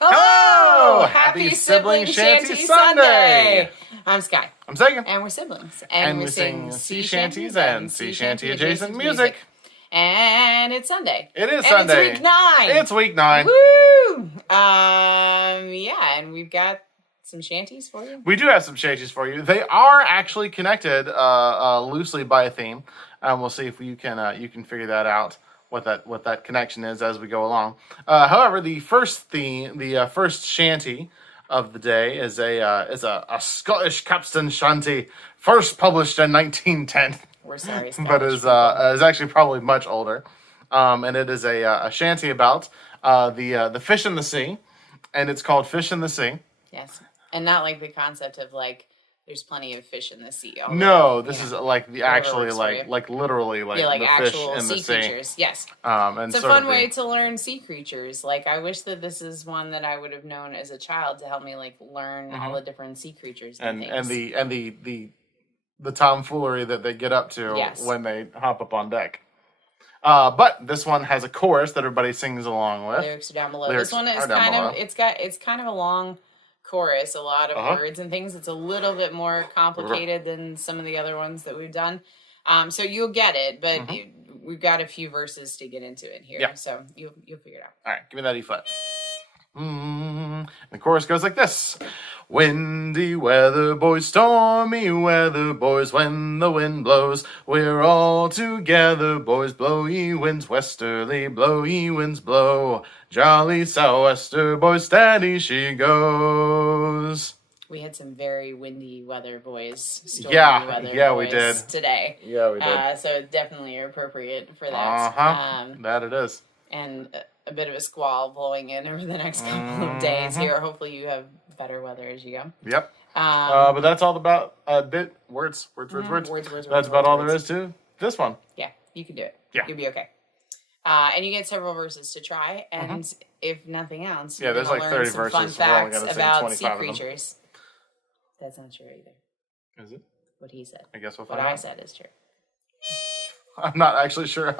Hello! Happy Sibling Shanty Sunday! I'm Sky. I'm Sagan. And we're siblings. And we sing sea shanties and sea shanty adjacent music. And it's Sunday. It is and Sunday. It's week 9. It's week 9. Woo! Yeah, and we've got some shanties for you. We do have some shanties for you. They are actually connected loosely by a theme. We'll see if you can figure that out. What that connection is as we go along. However, the first shanty of the day is a Scottish capstan shanty, first published in 1910. We're sorry, but is actually probably much older, and it is a shanty about the fish in the sea, and it's called Fish in the Sea. Yes, and not like the concept of like. There's plenty of fish in the sea. No, this is like the actually like literally like the actual fish in the sea. Creatures. Yes. And it's a fun way to learn sea creatures. Like I wish that this is one that I would have known as a child to help me like learn all the different sea creatures and things. and the tomfoolery that they get up to when they hop up on deck. But this one has a chorus that everybody sings along with. Lyrics are down below. This one is it's kind of a long chorus, a lot of words and things. It's a little bit more complicated than some of the other ones that we've done. So you'll get it, but we've got a few verses to get into it here. Yeah. So you'll figure it out. All right, give me that E flat. The chorus goes like this. Windy weather, boys, stormy weather, boys, when the wind blows, we're all together, boys, blow ye winds westerly, blow ye winds blow, jolly sou'wester, boys, steady she goes. We had some very windy weather, boys. Stormy weather, boys we did today. Yeah, we did. So definitely appropriate for that. That it is. And a bit of a squall blowing in over the next couple of days here. Hopefully you have better weather as you go. Yep. But that's all about words. That's about all there is to this one. Yeah, you can do it. Yeah. You'll be okay. And you get several verses to try, and if nothing else, you're there's like 30 verses. Fun facts about sea creatures. That's not true either. Is it? What he said. I guess we'll find out. What I said is true. I'm not actually sure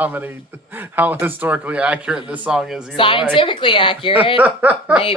how historically accurate this song is either. Scientifically accurate, maybe.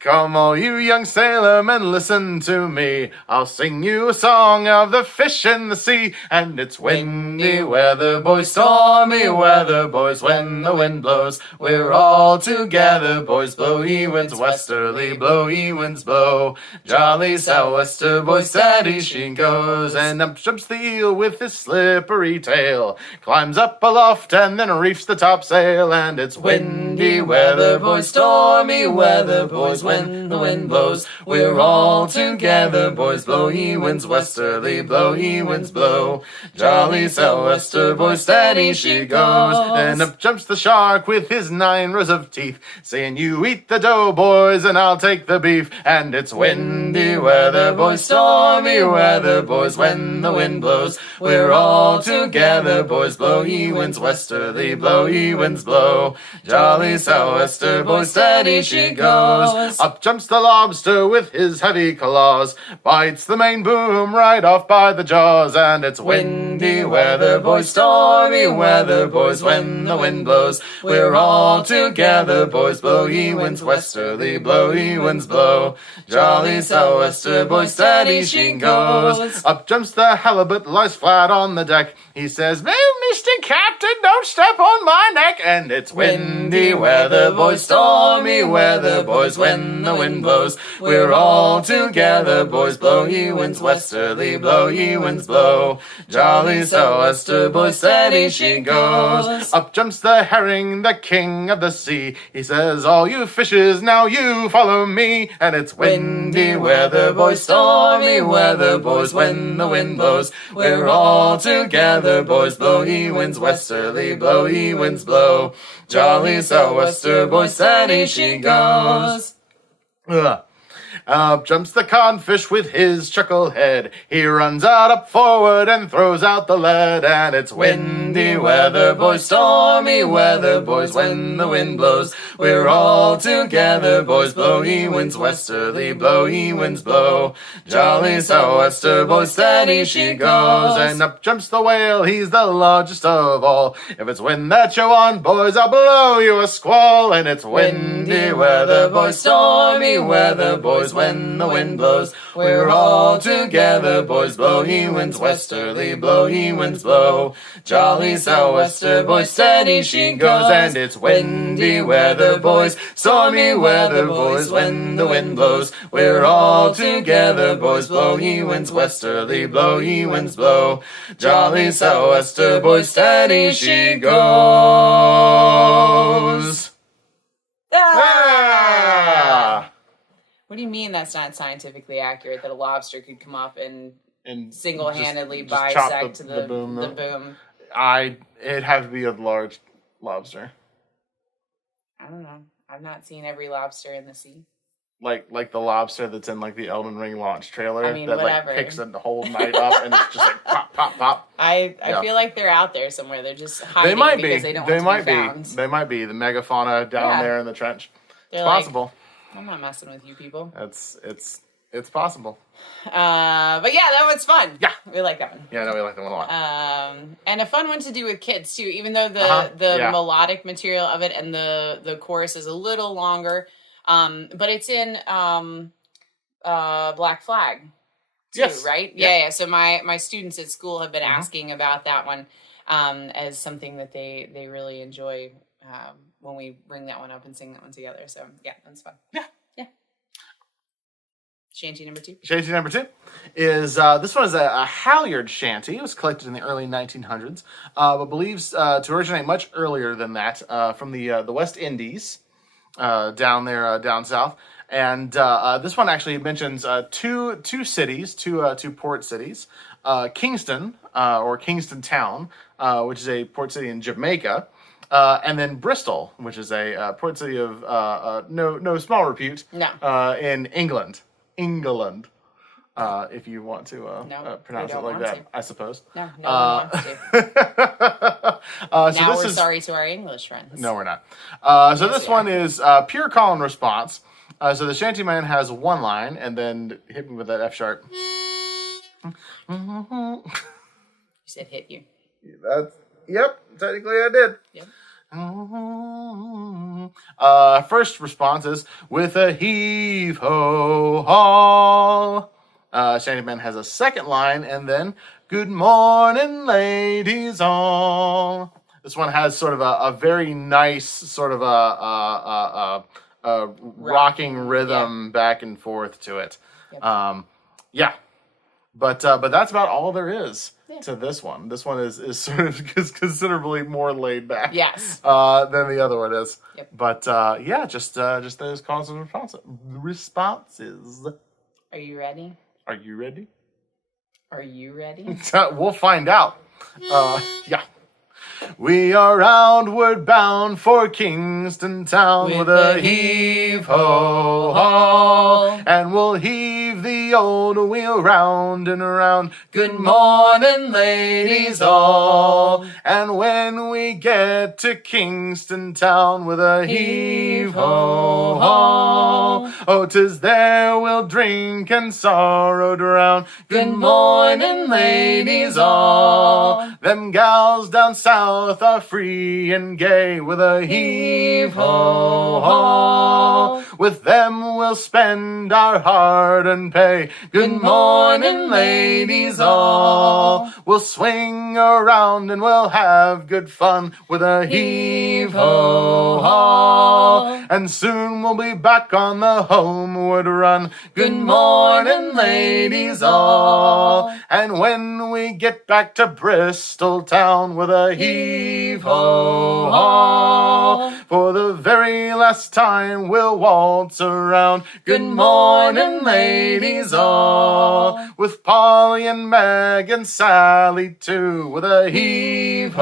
Come all you young sailormen, listen to me. I'll sing you a song of the fish in the sea. And it's windy weather, boys, stormy weather, boys, when the wind blows, we're all together, boys, blow ye winds westerly, blow ye winds blow. Jolly sou'wester, boys, steady she goes. And up jumps the eel with his slippery tail, climbs up aloft and then reefs the topsail. And it's windy weather, boys, stormy weather, boys, when the wind blows, we're all together, boys, blow ye winds westerly, blow ye winds blow. Jolly sou'wester, boys, steady she goes. And up jumps the shark with his 9 rows of teeth, saying, you eat the dough, boys, and I'll take the beef. And it's windy weather, boys, stormy weather, boys, when the wind blows, we're all together, boys, blow ye winds westerly, blow ye winds blow. Jolly sou'wester, boys, steady she goes. Up jumps the lobster with his heavy claws, bites the main boom right off by the jaws. And it's windy weather, boys, stormy weather, boys, when the wind blows, we're all together, boys, blow ye winds westerly, blow ye winds blow. Jolly sou'wester, boys, steady she goes. Up jumps the halibut, lies flat on the deck. He says, "Move, Mr. Captain, don't step on my neck." And it's windy weather, boys, stormy weather, boys, when the wind blows, we're all together, boys, blow ye winds westerly, blow ye winds blow. Jolly sou'wester, boys, steady she goes. Up jumps the herring, the king of the sea. He says, "All you fishes, now you follow me." And it's windy weather, boys, stormy weather, boys, when the wind blows, we're all together, boys, blow ye winds westerly, blow ye winds blow. Jolly sou'wester, boys, steady she goes. Up jumps the codfish with his chuckle-head. He runs out up forward and throws out the lead. And it's windy weather, boys, stormy weather, boys. When the wind blows, we're all together, boys. Blow ye winds westerly, blow ye winds blow. Jolly sou'wester, boys, steady she goes. And up jumps the whale, he's the largest of all. If it's wind that you want, boys, I'll blow you a squall. And it's windy weather, boys, stormy weather, boys. When the wind blows, we're all together, boys. Blow ye winds westerly, blow ye winds blow. Jolly sou'wester, boys, steady she goes. And it's windy weather, boys, stormy weather, boys. When the wind blows, we're all together, boys. Blow ye winds westerly, blow ye winds blow. Jolly sou'wester, boys, steady she goes. Ah! What do you mean that's not scientifically accurate, that a lobster could come up and single-handedly bisect the boom? It'd have to be a large lobster. I don't know. I've not seen every lobster in the sea. Like the lobster that's in like the Elden Ring launch trailer. I mean, that whatever. Like picks the whole night up and it's just like pop, pop, pop. I feel like they're out there somewhere. They're just hiding because they don't want to be found. They might be. The megafauna down there in the trench. It's possible. I'm not messing with you people. It's possible. But yeah, that one's fun. Yeah. We like that one. Yeah, no, we like that one a lot. And a fun one to do with kids too, even though the melodic material of it and the chorus is a little longer. But it's in Black Flag too, yes. right? Yeah. So my students at school have been asking about that one as something that they really enjoy when we bring that one up and sing that one together. So yeah, that's fun. Yeah. Shanty number 2. Shanty number 2 is this one is a halyard shanty. It was collected in the early 1900s, but believes to originate much earlier than that from the West Indies down there down south. And this one actually mentions two cities, two port cities, Kingston or Kingston Town, which is a port city in Jamaica. And then Bristol, which is a port city of no small repute in England. If you want to pronounce it like that, I suppose. No one wants to. Now we're sorry to our English friends. No, we're not. So this one is pure call and response. So the shantyman has one line, and then hit me with that F sharp. You said hit you. Yep, technically I did. Yep. First response is with a heave-ho haul. Shantyman has a second line, and then good morning, ladies all. This one has sort of a very nice sort of a rocking rhythm back and forth to it. Yep. But that's about all there is to this one. This one is sort of considerably more laid back. Yes. Than the other one is. Yep. But just those calls and responses. Are you ready? Are you ready? Are you ready? We'll find out. We are outward bound for Kingston Town with a heave-ho haul, and we'll heave the old wheel round and around. Good morning, ladies all. And when we get to Kingston Town with a heave-ho haul, oh, 'tis there we'll drink and sorrow drown. Good morning, ladies all. Them gals down south are free and gay with a heave-ho haul. With them we'll spend our hard-earned pay. Good morning, ladies all. We'll swing around and we'll have good fun with a heave-ho haul. And soon we'll be back on the homeward run. Good morning, ladies all. And when we get back to Bristol town with a heave-ho haul, for the very last time we'll walk waltz around. Good morning, ladies all, with Polly and Meg and Sally too, with a heave-ho-haw.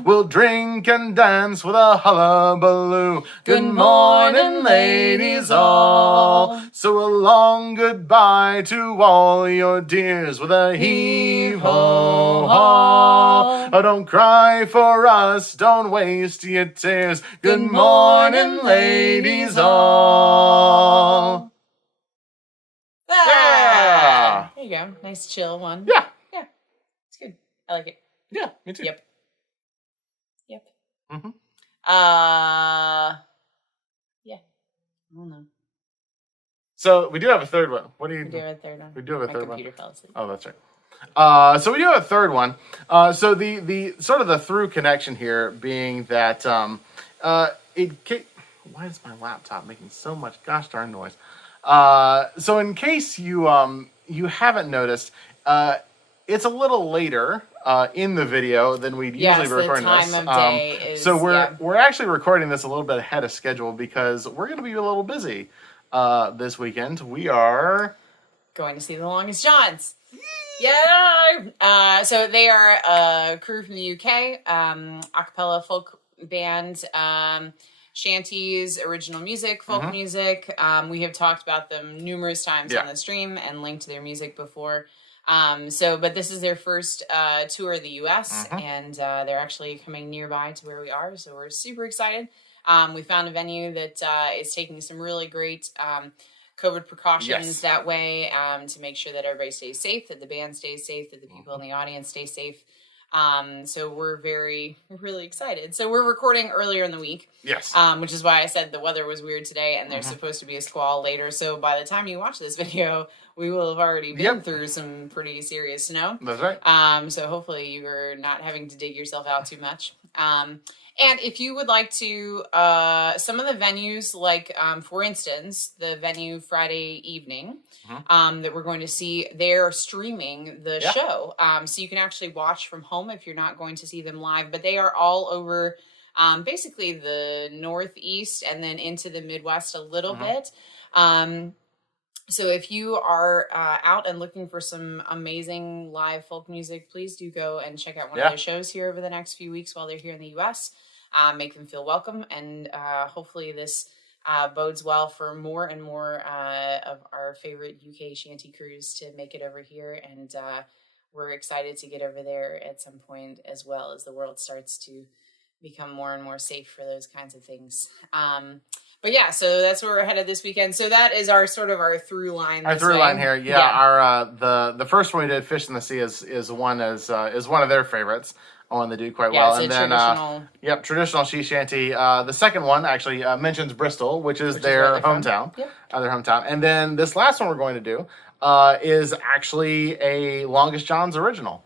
We'll drink and dance with a hullabaloo. Good morning, ladies all. So a long goodbye to all your dears with a heave-ho-haw. Oh, don't cry for us, don't waste your tears. Good morning, ladies all. Yeah. There you go. Nice chill one. Yeah. Yeah. It's good. I like it. Yeah, me too. Yep. Mm-hmm. Yeah. I don't know. So we do have a third one. What do you? We do have a third one. We do have a third one. My computer fell asleep. Oh, that's right. So we do have a third one. So the sort of the through connection here being that why is my laptop making so much gosh darn noise? So in case you haven't noticed, it's a little later in the video than we'd usually be recording this. The time of day is, so we're actually recording this a little bit ahead of schedule because we're going to be a little busy this weekend. We are going to see the Longest Johns. Yeah. So they are a crew from the UK, a cappella folk band, shanties, original music, folk music. We have talked about them numerous times on the stream and linked their music before. But this is their first tour of the U.S. And they're actually coming nearby to where we are, so we're super excited. We found a venue that is taking some really great COVID precautions that way to make sure that everybody stays safe, that the band stays safe, that the people in the audience stay safe. So we're really excited. So we're recording earlier in the week. Yes. Which is why I said the weather was weird today and there's supposed to be a squall later. So by the time you watch this video, we will have already been through some pretty serious snow. That's right. So hopefully you're not having to dig yourself out too much. And if you would like to, some of the venues, like, for instance, the venue Friday evening that we're going to see, they're streaming the show. So you can actually watch from home if you're not going to see them live. But they are all over basically the Northeast and then into the Midwest a little bit. So if you are out and looking for some amazing live folk music, please do go and check out one of their shows here over the next few weeks while they're here in the U.S. Make them feel welcome, and hopefully this bodes well for more and more of our favorite UK shanty crews to make it over here, and we're excited to get over there at some point as well as the world starts to become more and more safe for those kinds of things. But yeah, so that's where we're headed this weekend. So that is our sort of our through line. Our through line here, Our the first one we did, Fish in the Sea, is one of their favorites. One they do quite well, and then traditional sea shanty. The second one actually mentions Bristol, which is their hometown. Their hometown, and then this last one we're going to do is actually a Longest John's original.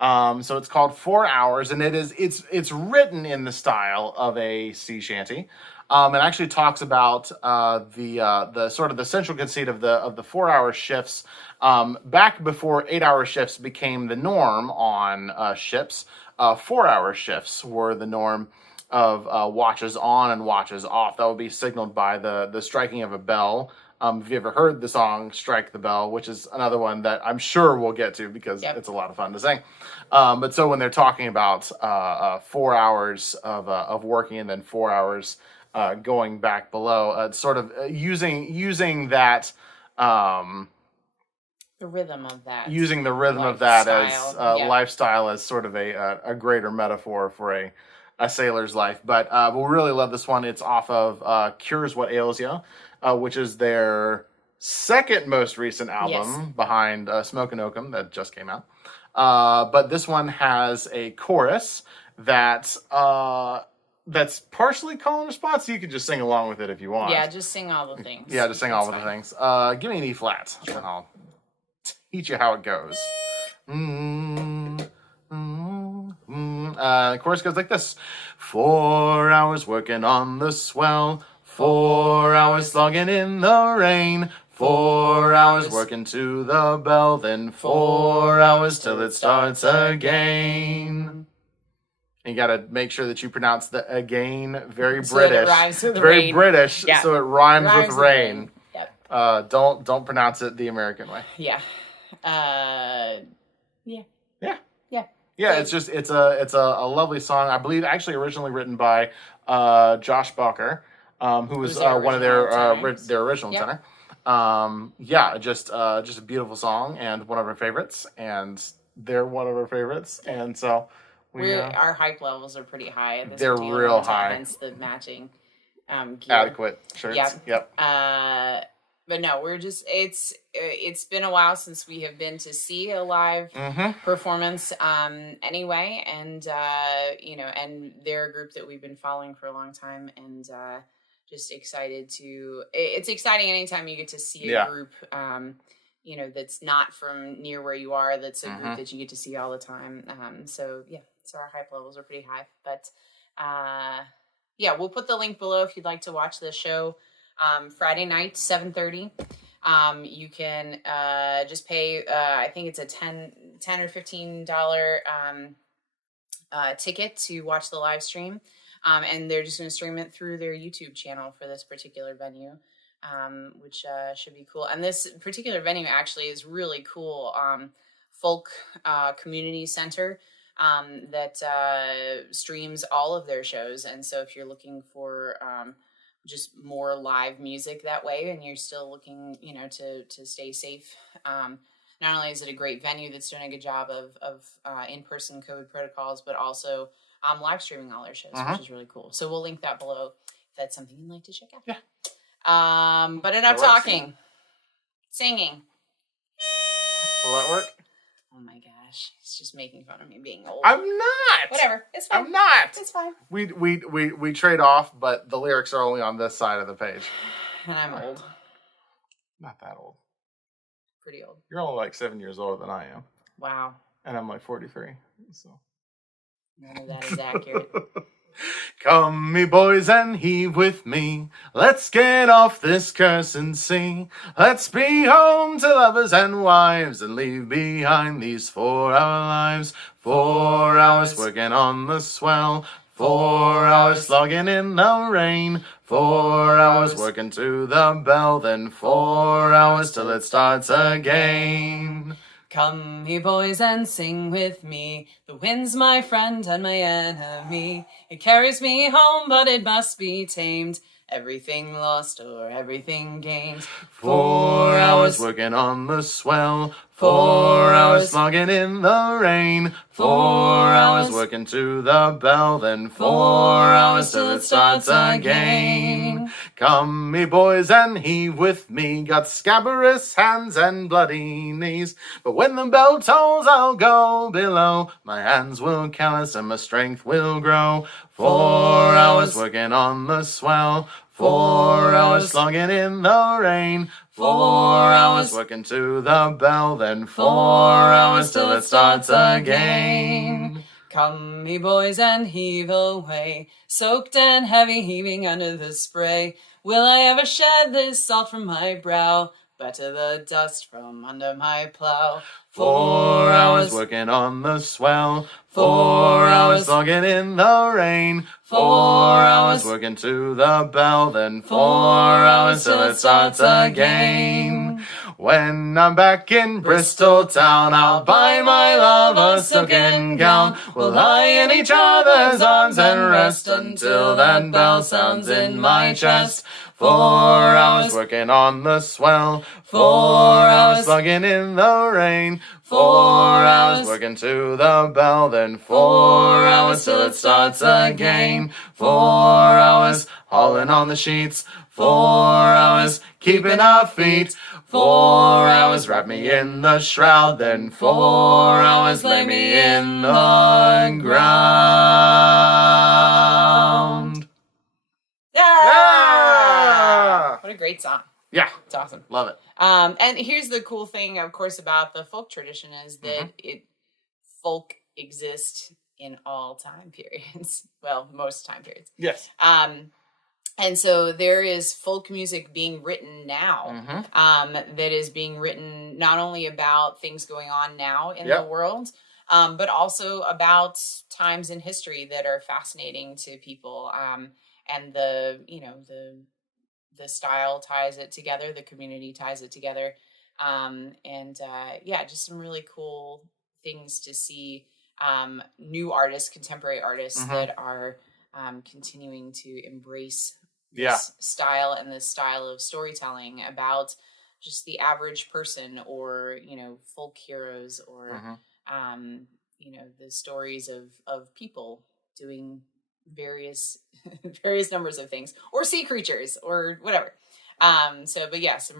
So it's called 4 Hours, and it's written in the style of a sea shanty. It actually talks about the sort of the central conceit of the 4 hour shifts. Back before 8 hour shifts became the norm on ships, 4 hour shifts were the norm of watches on and watches off. That would be signaled by the striking of a bell. If you ever heard the song "Strike the Bell," which is another one that I'm sure we'll get to because it's a lot of fun to sing. But so when they're talking about 4 hours of working and then 4 hours going back below, sort of using that the rhythm of that, using the rhythm of that as lifestyle as sort of a greater metaphor for a sailor's life. But we'll really love this one. It's off of Cures What Ails Ya, which is their second most recent album behind Smokin' Oakum that just came out. But this one has a chorus that's partially call and response, so you can just sing along with it if you want. Yeah, just sing all the things. Yeah, just sing all of the things. Give me an E flat, and I'll teach you how it goes. The chorus goes like this. 4 hours working on the swell, 4 hours slogging in the rain, 4 hours working to the bell, then 4 hours till it starts again. You got to make sure that you pronounce the again very So British. it rhymes with very rain. British, Yeah. so it rhymes with rain. Yep. Don't pronounce it the American way. Yeah. Yeah. Yeah. Yeah. Yeah, So, it's a lovely song. I believe actually originally written by Josh Bucker, who was one of their original tenor. Yeah, just a beautiful song and one of our favorites, and they're one of our favorites, and so our hype levels are pretty high at this they're particular real moment, high. hence the matching gear. Adequate shirts. Yep. But no, we're just it's been a while since we have been to see a live performance anyway, and and they're a group that we've been following for a long time, and just excited to it's exciting anytime you get to see a group that's not from near where you are, that's a group that you get to see all the time. So our hype levels are pretty high, but we'll put the link below if you'd like to watch the show. Friday night, 7:30. You can just pay. I think it's a $10 or $15 ticket to watch the live stream, and they're just going to stream it through their YouTube channel for this particular venue, which should be cool. And this particular venue actually is really cool. Folk community center that streams all of their shows, and so if you're looking for just more live music that way, and you're still looking, to stay safe. Not only is it a great venue that's doing a good job of in-person COVID protocols, but also live streaming all their shows, which is really cool. So we'll link that below if that's something you'd like to check out. Yeah. But enough talking. Singing. Will that work? Oh my gosh. He's just making fun of me being old. I'm not. Whatever. It's fine. I'm not. It's fine. We trade off, but the lyrics are only on this side of the page. And I'm old. Not that old. Pretty old. You're only like 7 years older than I am. Wow. And I'm like 43. So none of that is accurate. Come, me boys, and heave with me. Let's get off this cursed sea. Let's be home to lovers and wives and leave behind these 4 hour lives. 4 hours working on the swell. 4 hours slogging in the rain. 4 hours working to the bell. Then 4 hours till it starts again. Come, ye boys, and sing with me. The wind's my friend and my enemy. It carries me home, but it must be tamed. Everything lost or everything gained. 4 hours working on the swell. 4 hours slogging in the rain. 4 hours working to the bell. Then 4 hours till it starts again. Come, me boys, and heave with me. Got scabrous hands and bloody knees. But when the bell tolls, I'll go below. My hands will callous and my strength will grow. 4 hours working on the swell. 4 hours slogging in the rain. 4 hours working to the bell. Then 4 hours till it starts again. Come, me boys, and heave away. Soaked and heavy, heaving under the spray. Will I ever shed this salt from my brow? Better the dust from under my plow. 4 hours working on the swell. 4 hours slogging in the rain. 4 hours working to the bell. Then 4 hours till it starts again. When I'm back in Bristol town, I'll buy my love a silken gown. We'll lie in each other's arms and rest until that bell sounds in my chest. 4 hours working on the swell. 4 hours slugging in the rain. 4 hours working to the bell. Then 4 hours till it starts again. 4 hours hauling on the sheets. 4 hours keeping our feet. 4 hours wrap me in the shroud. Then 4 hours lay me in the ground. Yeah! What a great song. Yeah. It's awesome. Love it. And here's the cool thing, of course, about the folk tradition is that folk exists in all time periods. Well, most time periods. Yes. And so there is folk music being written now that is being written not only about things going on now in the world, but also about times in history that are fascinating to people. And the style ties it together, the community ties it together. Just some really cool things to see. New artists, contemporary artists that are continuing to embrace this style and this style of storytelling about just the average person, or folk heroes, or the stories of people doing various numbers of things, or sea creatures, or whatever. Some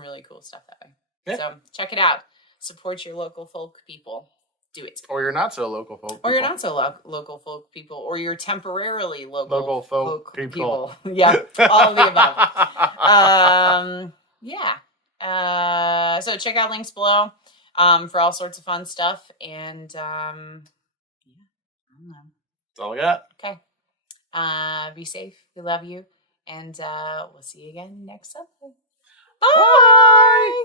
really cool stuff that way. Yeah. So check it out. Support your local folk people. Do it. Or you're not so local folk people. Or you're not so local folk people. Or you're temporarily local folk people. Yeah, all of the above. So check out links below for all sorts of fun stuff. And I don't know. That's all we got. Okay. Be safe. We love you. And we'll see you again next Sunday. Bye!